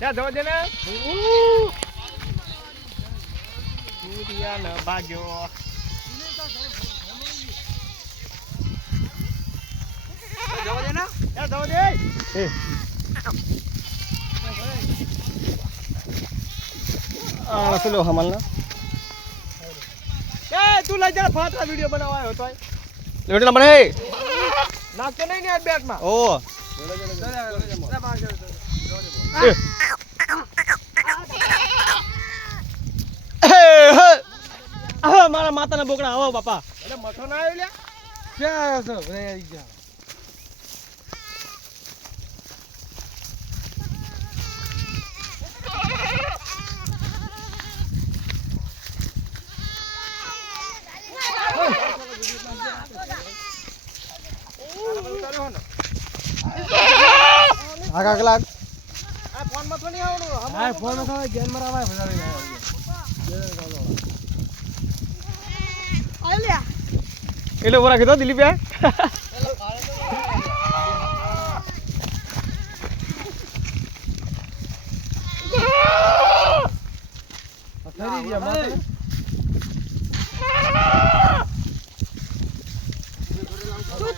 ત્યાં જવા દે ને સૂર્યાનો ભાગ્યો જવા દે ને ત્યાં જવા દે ચલો હમણાં એ તું લઈ જા ફાટા વિડિયો બનાવવા આવ્યો તોય લેવડલા મને નાખતો નહીં ને આ બેટમાં ઓ મારા માતાના બોકડા આવો બાપા એટલે મઠો ના આવ્યો લ્યા ક્યાં આવ્યો છો ભાઈ આવી ગયા આગા કલાક આ ફોન માં તો નહીં આવવાનું હા ફોન માં ખાવા ગેન મરાવા વધારે એટલે ઓરા કીધો દિલીપ યાર ફરી ગયા માતા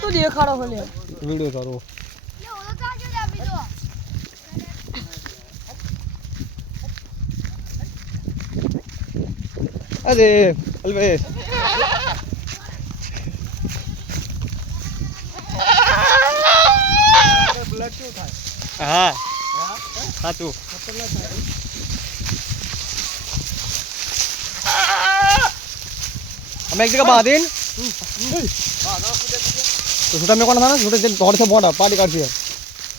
તું દેખાડો ખોલે વિડિયો કરો અરે અલ્વેશ બ્લડ શું થાય હા સાચું અમે એક જगह बादिन तो छोटा में कौन था ना छोटे दिन थोड़े से बोड़ा पार्टी काट दिया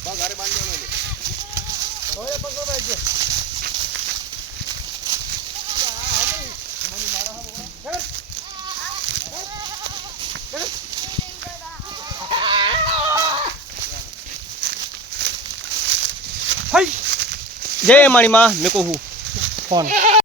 બા ઘરે બાંધી દેવાનો ઓય પકડો ભાઈ છે जय माणी माँ मेरे को हूँ फोन